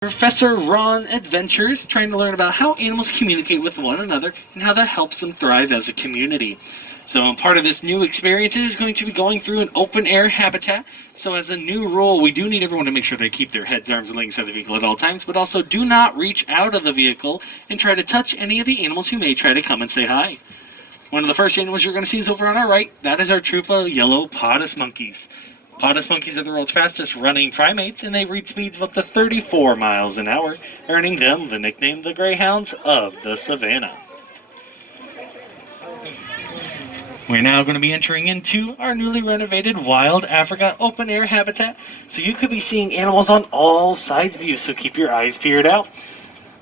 Professor Ron Adventures, trying to learn about how animals communicate with one another and how that helps them thrive as a community. So part of this new experience is going to be going through an open air habitat. So as a new rule, we do need everyone to make sure they keep their heads, arms, and legs out of the vehicle at all times, but also do not reach out of the vehicle and try to touch any of the animals who may try to come and say hi. One of the first animals you're going to see is over on our right. That is our troop of yellow Podus monkeys. Podus monkeys are the world's fastest running primates, and they reach speeds of up to 34 miles an hour, earning them the nickname the Greyhounds of the Savannah. We're now going to be entering into our newly renovated Wild Africa open air habitat, so you could be seeing animals on all sides of you, so keep your eyes peeled out.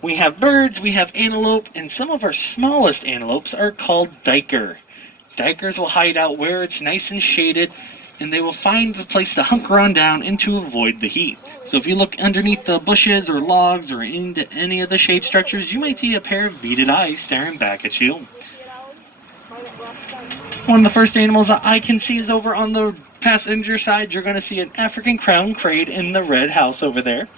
We have birds, we have antelope, and some of our smallest antelopes are called duiker. Duikers will hide out where it's nice and shaded, and they will find the place to hunker on down and to avoid the heat. So if you look underneath the bushes or logs or into any of the shade structures, you might see a pair of beaded eyes staring back at you. One of the first animals that I can see is over on the passenger side. You're going to see an African crowned crane in the red house over there.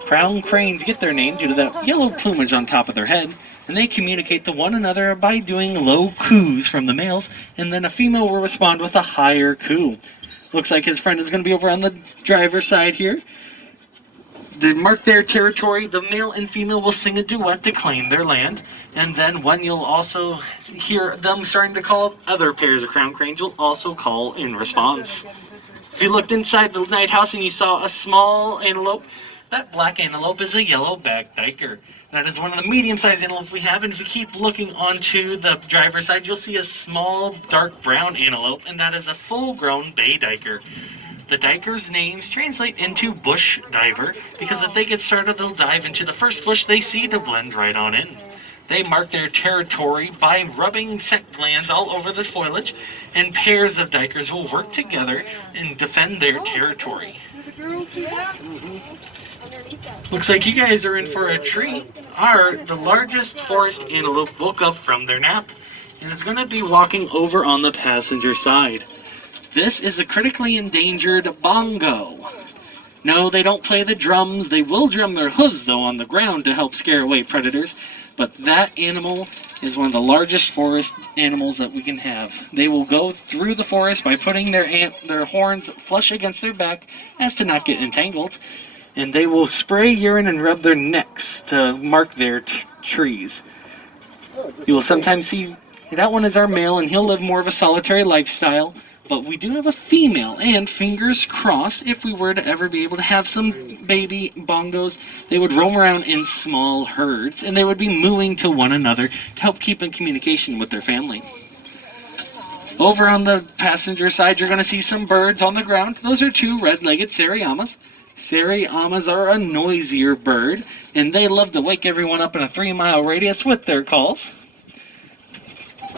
Crowned cranes get their name due to that yellow plumage on top of their head, and they communicate to one another by doing low coos from the males, and then a female will respond with a higher coo. Looks like his friend is going to be over on the driver's side here. They mark their territory. The male and female will sing a duet to claim their land, and then when you'll also hear them starting to call, other pairs of crowned cranes will also call in response. If you looked inside the night house and you saw a small antelope, that black antelope is a yellow-backed duiker. That is one of the medium-sized antelopes we have, and if you keep looking onto the driver's side, you'll see a small dark brown antelope, and that is a full-grown bay duiker. The duikers' names translate into bush diver, because if they get started, they'll dive into the first bush they see to blend right on in. They mark their territory by rubbing scent glands all over the foliage, and pairs of duikers will work together and defend their territory. Looks like you guys are in for a treat. The largest forest antelope woke up from their nap and is going to be walking over on the passenger side. This is a critically endangered bongo. No, they don't play the drums. They will drum their hooves, though, on the ground to help scare away predators. But that animal is one of the largest forest animals that we can have. They will go through the forest by putting their horns flush against their back as to not get entangled. And they will spray urine and rub their necks to mark their trees. You will sometimes see that one is our male, and he'll live more of a solitary lifestyle. But we do have a female, and fingers crossed, if we were to ever be able to have some baby bongos, they would roam around in small herds, and they would be mooing to one another to help keep in communication with their family. Over on the passenger side, you're going to see some birds on the ground. Those are two red-legged Seriamas. Seriamas are a noisier bird, and they love to wake everyone up in a 3-mile radius with their calls.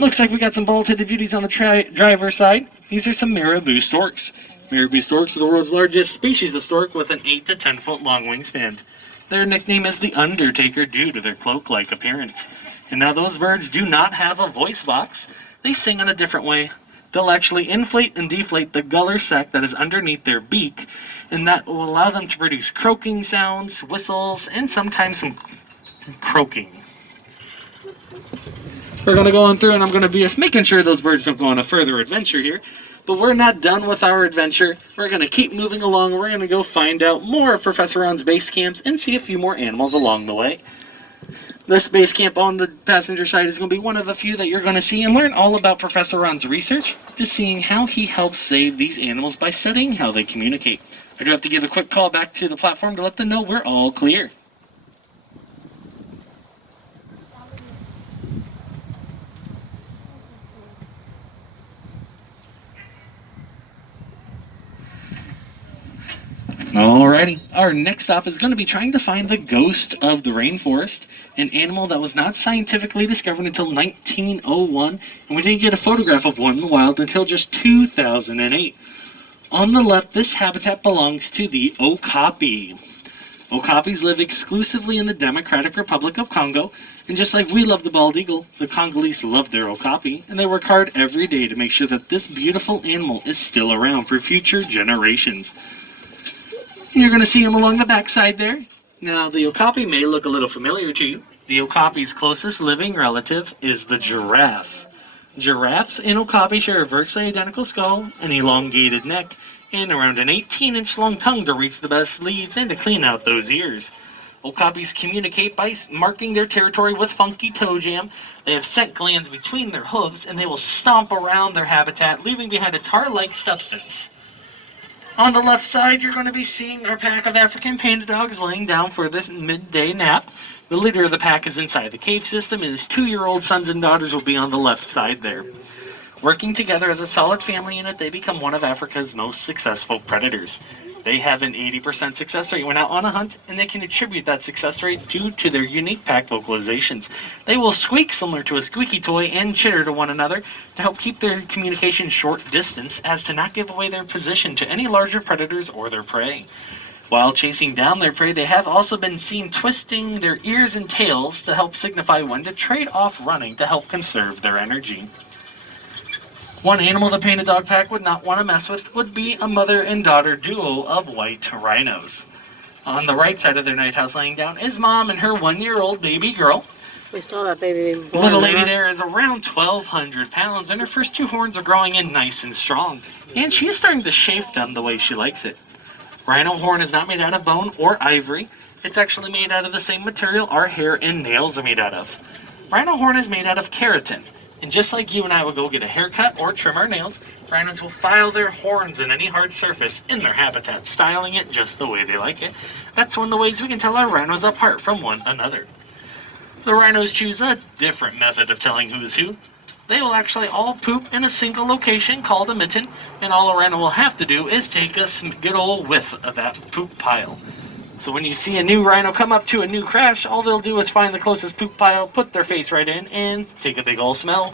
Looks like we got some bald-headed beauties on the driver's side. These are some marabou storks. Marabou storks are the world's largest species of stork with an 8 to 10 foot long wingspan. Their nickname is the Undertaker due to their cloak-like appearance. And now those birds do not have a voice box. They sing in a different way. They'll actually inflate and deflate the gular sac that is underneath their beak, and that will allow them to produce croaking sounds, whistles, and sometimes some croaking. We're going to go on through, and I'm going to be just making sure those birds don't go on a further adventure here. But we're not done with our adventure. We're going to keep moving along. We're going to go find out more of Professor Ron's base camps and see a few more animals along the way. This base camp on the passenger side is going to be one of the few that you're going to see and learn all about Professor Ron's research to seeing how he helps save these animals by studying how they communicate. I do have to give a quick call back to the platform to let them know we're all clear. Alrighty, our next stop is going to be trying to find the ghost of the rainforest, an animal that was not scientifically discovered until 1901, and we didn't get a photograph of one in the wild until just 2008. On the left, this habitat belongs to the okapi. Okapis live exclusively in the Democratic Republic of Congo, and just like we love the bald eagle, the Congolese love their okapi, and they work hard every day to make sure that this beautiful animal is still around for future generations. You're going to see them along the backside there. Now, the okapi may look a little familiar to you. The okapi's closest living relative is the giraffe. Giraffes and okapi share a virtually identical skull, an elongated neck, and around an 18-inch long tongue to reach the best leaves and to clean out those ears. Okapis communicate by marking their territory with funky toe jam. They have scent glands between their hooves, and they will stomp around their habitat, leaving behind a tar-like substance. On the left side, you're going to be seeing our pack of African panda dogs laying down for this midday nap. The leader of the pack is inside the cave system, and his 2-year-old sons and daughters will be on the left side there. Working together as a solid family unit, they become one of Africa's most successful predators. They have an 80% success rate when out on a hunt, and they can attribute that success rate due to their unique pack vocalizations. They will squeak similar to a squeaky toy and chitter to one another to help keep their communication short distance as to not give away their position to any larger predators or their prey. While chasing down their prey, they have also been seen twisting their ears and tails to help signify when to trade off running to help conserve their energy. One animal the panda dog pack would not want to mess with would be a mother and daughter duo of white rhinos. On the right side of their night house laying down is mom and her 1-year-old baby girl. We saw that baby being The born. little lady there is around 1,200 pounds, and her first 2 horns are growing in nice and strong, and she is starting to shape them the way she likes it. Rhino horn is not made out of bone or ivory. It's actually made out of the same material our hair and nails are made out of. Rhino horn is made out of keratin. And just like you and I will go get a haircut or trim our nails, rhinos will file their horns in any hard surface in their habitat, styling it just the way they like it. That's one of the ways we can tell our rhinos apart from one another. The rhinos choose a different method of telling who is who. They will actually all poop in a single location called a mitten, and all a rhino will have to do is take a good old whiff of that poop pile. So when you see a new rhino come up to a new crash, all they'll do is find the closest poop pile, put their face right in, and take a big old smell.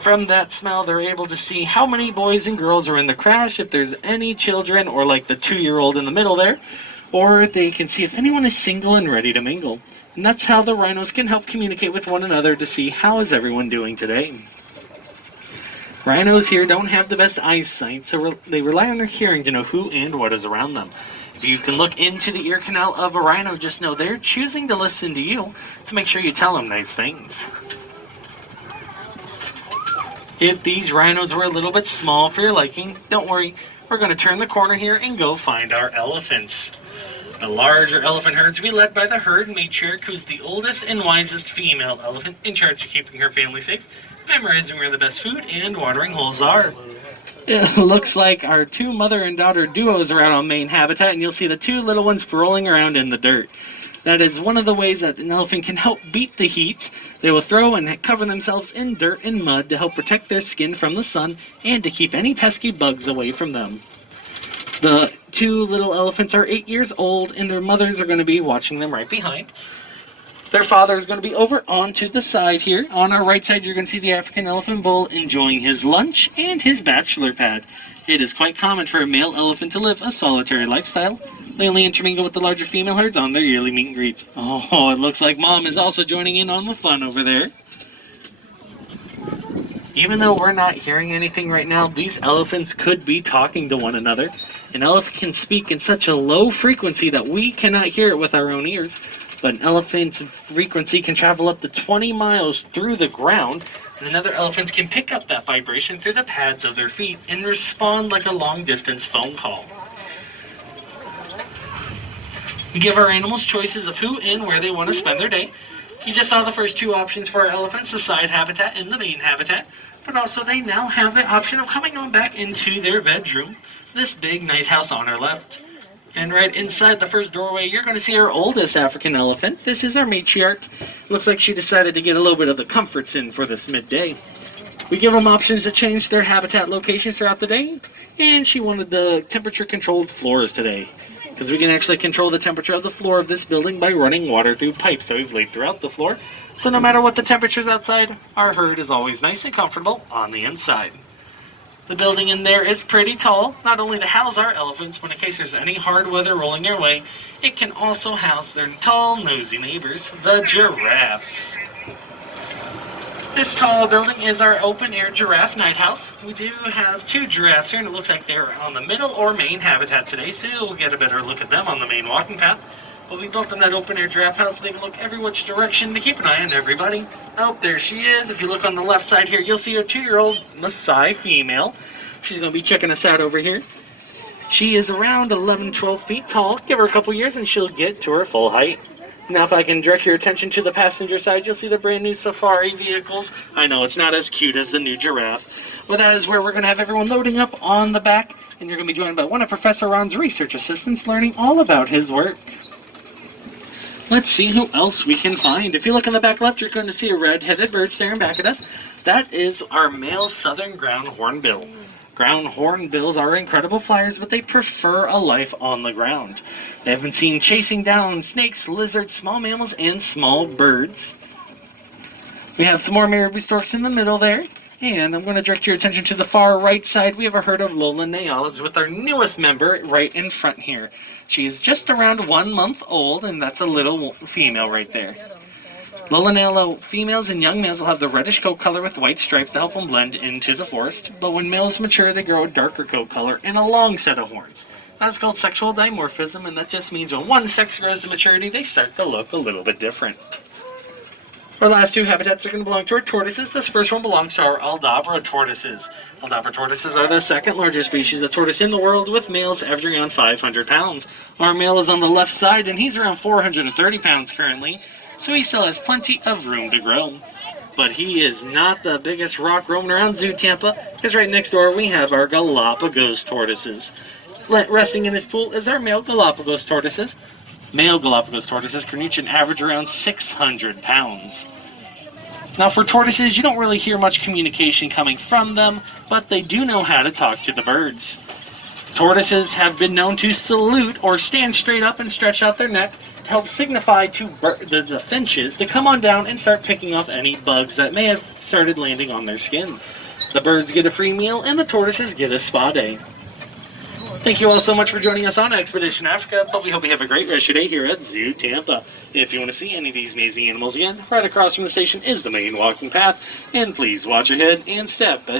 From that smell, they're able to see how many boys and girls are in the crash, if there's any children, or like the 2-year-old in the middle there, or they can see if anyone is single and ready to mingle. And that's how the rhinos can help communicate with one another to see how is everyone doing today. Rhinos here don't have the best eyesight, so they rely on their hearing to know who and what is around them. If you can look into the ear canal of a rhino, just know they're choosing to listen to you, so make sure you tell them nice things. If these rhinos were a little bit small for your liking, don't worry, we're going to turn the corner here and go find our elephants. The larger elephant herds will be led by the herd matriarch, who's the oldest and wisest female elephant in charge of keeping her family safe, memorizing where the best food and watering holes are. It looks like our 2 mother and daughter duos are out on main habitat, and you'll see the 2 little ones rolling around in the dirt. That is one of the ways that an elephant can help beat the heat. They will throw and cover themselves in dirt and mud to help protect their skin from the sun and to keep any pesky bugs away from them. The 2 little elephants are 8 years old, and their mothers are going to be watching them right behind. Their father is going to be over onto the side here. On our right side, you're going to see the African elephant bull enjoying his lunch and his bachelor pad. It is quite common for a male elephant to live a solitary lifestyle. They only intermingle with the larger female herds on their yearly meet and greets. Oh, it looks like mom is also joining in on the fun over there. Even though we're not hearing anything right now, these elephants could be talking to one another. An elephant can speak in such a low frequency that we cannot hear it with our own ears. But an elephant's frequency can travel up to 20 miles through the ground, and another elephant can pick up that vibration through the pads of their feet and respond like a long-distance phone call. We give our animals choices of who and where they want to spend their day. You just saw the first 2 options for our elephants, the side habitat and the main habitat, but also they now have the option of coming on back into their bedroom, this big night house on our left. And right inside the first doorway, you're going to see our oldest African elephant. This is our matriarch. Looks like she decided to get a little bit of the comforts in for this midday. We give them options to change their habitat locations throughout the day, and she wanted the temperature-controlled floors today, because we can actually control the temperature of the floor of this building by running water through pipes that we've laid throughout the floor. So no matter what the temperature's outside, our herd is always nice and comfortable on the inside. The building in there is pretty tall, not only to house our elephants, but in case there's any hard weather rolling their way, it can also house their tall, nosy neighbors, the giraffes. This tall building is our open-air giraffe night house. We do have 2 giraffes here, and it looks like they're on the middle or main habitat today, so we'll get a better look at them on the main walking path. But we built them that open air draft house so they can look every which direction to keep an eye on everybody. Oh, there she is. If you look on the left side here, you'll see a 2-year-old Maasai female. She's going to be checking us out over here. She is around 11, 12 feet tall. Give her a couple years and she'll get to her full height. Now if I can direct your attention to the passenger side, you'll see the brand new safari vehicles. I know it's not as cute as the new giraffe, but that is where we're going to have everyone loading up on the back, and you're going to be joined by one of Professor Ron's research assistants learning all about his work. Let's see who else we can find. If you look in the back left, you're going to see a red-headed bird staring back at us. That is our male southern ground hornbill. Ground hornbills are incredible flyers, but they prefer a life on the ground. They have been seen chasing down snakes, lizards, small mammals, and small birds. We have some more marabou storks in the middle there. And I'm going to direct your attention to the far right side. We have a herd of Lola Neolids with our newest member right in front here. She's just around 1 month old, and that's a little female right there. Lola Neolo females and young males will have the reddish coat color with white stripes to help them blend into the forest. But when males mature, they grow a darker coat color and a long set of horns. That's called sexual dimorphism, and that just means when one sex grows to maturity, they start to look a little bit different. Our last two habitats are going to belong to our tortoises. This first one belongs to our Aldabra tortoises. Aldabra tortoises are the second largest species of tortoise in the world, with males averaging around 500 pounds. Our male is on the left side, and he's around 430 pounds currently, so he still has plenty of room to grow. But he is not the biggest rock roaming around Zoo Tampa, because right next door we have our Galapagos tortoises. Resting in his pool is our male Galapagos tortoises. Male Galapagos tortoises can reach an average around 600 pounds. Now for tortoises, you don't really hear much communication coming from them, but they do know how to talk to the birds. Tortoises have been known to salute or stand straight up and stretch out their neck to help signify to the finches to come on down and start picking off any bugs that may have started landing on their skin. The birds get a free meal and the tortoises get a spa day. Thank you all so much for joining us on Expedition Africa, but we hope you have a great rest of your day here at Zoo Tampa. If you want to see any of these amazing animals again, right across from the station is the main walking path, and please watch ahead and step as